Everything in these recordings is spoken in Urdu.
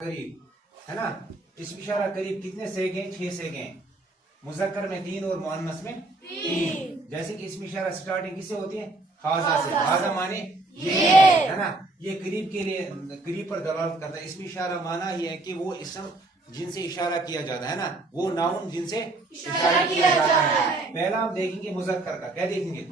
قریب ہے نا. اسم اشارہ قریب کتنے سیگے ہیں؟ 6 سیگے ہیں. مذکر میں 3 اور مؤنث میں 3. جیسے کہ اسم اشارہ سٹارٹنگ کس سے ہوتی ہے؟ ہاذا سے. ہاذا مانے یہ ہے نا. یہ قریب کے لیے قریب پر دلالت کرتا ہے. اسم اشارہ مانا یہ ہے کہ وہ اسم جن سے اشارہ کیا جاتا ہے نا، وہ ناؤن جن سے اشارہ کیا جاتا ہے. پہلا ہم دیکھیں گے مذکر کا. کیا دیکھیں گے؟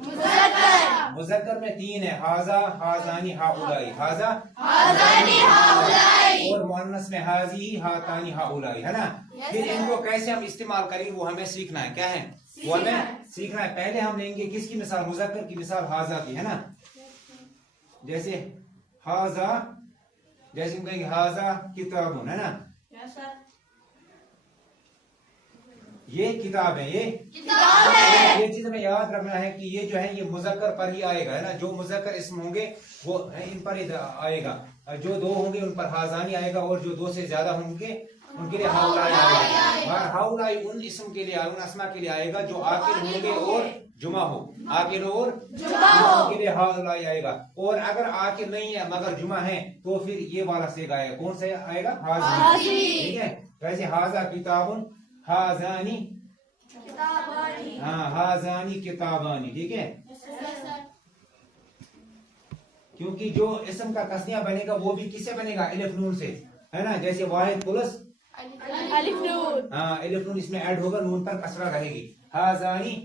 مذکر میں 3 ہے. ہاذا، ہاذانی، ہاؤلائی. ہاذا، ہاذانی، ہاؤلائی. اور مؤنث میں ہاذی، ہاتانی، ہاؤلائی ہے نا. پھر ان کو کیسے ہم استعمال کریں وہ ہمیں سیکھنا ہے. کیا ہے وہ ہمیں سیکھنا ہے. پہلے ہم لیں گے کس کی مثال؟ مذکر کی مثال ہاذا کی ہے نا. جیسے ہاذا، جیسے ہم کہیں گے ہاذا کتاب ہے نا. یہ کتاب ہے. یہ کتاب ہے. یہ چیز ہمیں یاد رکھنا ہے کہ یہ جو ہے یہ مذکر پر ہی آئے گا ہے نا. جو مذکر اسم ہوں گے وہ ان پر ہی آئے گا. جو 2 ہوں گے ان پر ہاذانی آئے گا، اور جو 2 سے زیادہ ہوں گے ان کے لیے ہاؤلائی آئے گا. ہاؤلائی ان اسم کے لیے، ان اسما کے لیے آئے گا جو عاقل ہوں گے اور جمع ہو. عاقل اور جمع کے لیے ہاؤلائی آئے گا. اور اگر عاقل نہیں ہے مگر جمع ہے تو پھر یہ والا سیگا آئے گا. کون سا آئے گا؟ ہاذی. ٹھیک ہے. ویسے ہاذا کتاب، ہاذانی، ہاں ہاذانی کتابانی. ٹھیک ہے. کیونکہ جو اسم کا تسنیہ بنے گا وہ بھی کس سے بنے گا؟ الف نون سے ہے نا. جیسے واحد پلس الف نون. ہاں الف نون اس میں ایڈ ہوگا، نون پر کسرہ رہے گی. ہاذانی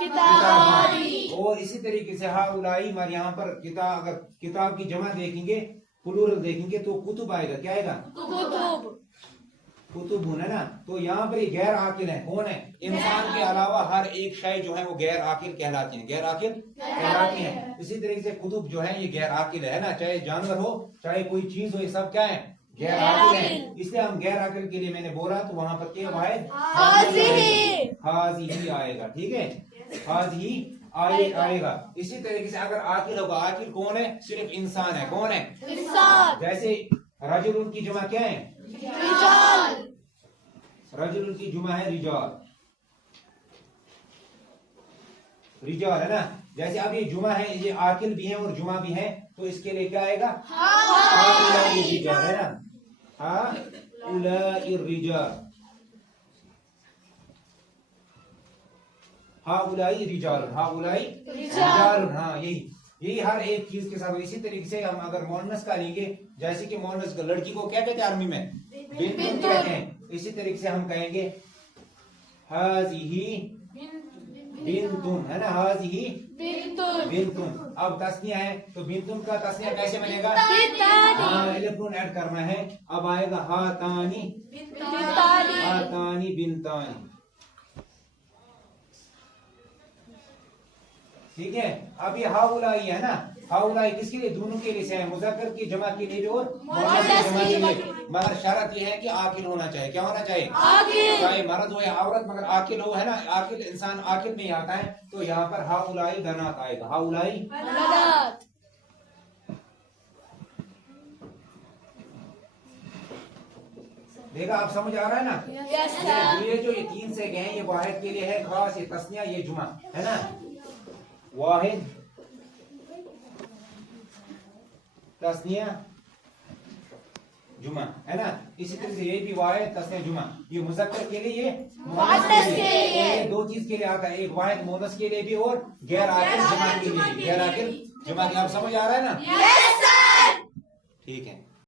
کتابانی. اور اسی طریقے سے ہاؤلائی مر یہاں پر کتاب، اگر کتاب کی جمع دیکھیں گے، پلورل دیکھیں گے تو کتب آئے گا. کیا آئے گا؟ کتب. کتب ہے نا. تو یہاں پر یہ غیر عاقل ہے. کون ہے؟ انسان کے علاوہ ہر ایک شے جو ہے وہ غیر عاقل کہلاتی ہیں. غیر عاقل کہلاتی ہیں. اسی طریقے سے کتب جو ہے یہ غیر عاقل ہے نا. چاہے جانور ہو چاہے کوئی چیز ہو، یہ سب کیا ہے؟ غیر عاقل ہے. اس لیے ہم غیر عاقل کے لیے میں نے بولا تو وہاں پر کیا واحد ہاذی آئے گا. ٹھیک ہے. ہاذی آئے گا. اسی طریقے سے اگر عاقل ہوگا، عاقل کون ہے؟ صرف انسان ہے. کون ہے؟ انسان. جیسے رجل کی جمع کیا ہے؟ رجال. رجل کی جمع ہے رجال. رجال ہے نا. جیسے اب یہ جمع ہے، یہ عاقل بھی ہے اور جمع بھی ہے، تو اس کے لیے کیا آئے گا؟ ہؤلائی الرجال ہے نا. ہؤلائی الرجال. ہؤلائی رجال. ہؤلائی رجال. ہاں یہی ہر ایک چیز کے ساتھ. اسی طریقے سے ہم اگر مؤنث کا لیں گے، جیسے کہ مؤنث لڑکی کو کیا کہتے ہیں عربی میں؟ بنت کہتے ہیں. اسی طریقے سے ہم کہیں گے ہذہ بنتن ہے نا. ہذہ بنتن. اب تسنیہ ہے تو بنتن کا تسنیہ کیسے بنے گا؟ ہاں الف نون ایڈ کرنا ہے. اب آئے گا ہاتانی ہاتانی بنتانی. ٹھیک ہے. اب یہ ہاؤلائی ہے نا. ہاؤلائی کس کے لیے؟ دونوں کے لیے سے ہے. مذکر کی جمع کے لیے اور مؤنث کی جمع کے لیے. مگر شرط یہ ہے کہ عاقل ہونا چاہیے. کیا ہونا چاہیے؟ عاقل. چاہے مرد ہو یا عورت مگر عاقل ہو ہے نا. عاقل انسان عاقل میں ہی آتا ہے. تو یہاں پر ہاؤلائی بنات آئے گا. ہاؤلائی بنات. دیکھا آپ سمجھ آ رہا ہے نا. یہ جو یہ 3 سے گئے یہ واحد کے لیے ہے خاص. یہ تسنیہ یہ جمع ہے نا. واحد تسنیہ جمع ہے نا. اسی طرح سے یہ بھی واحد تسنیہ جمع. یہ مذکر کے لیے، یہ مؤنث کے لیے. یہ 2 چیز کے لیے آتا ہے. ایک واحد مؤنث کے لیے بھی اور غیر عاقل جمع کے لیے. غیر عاقل جمع کے. آپ سمجھ آ رہا ہے نا؟ ٹھیک ہے.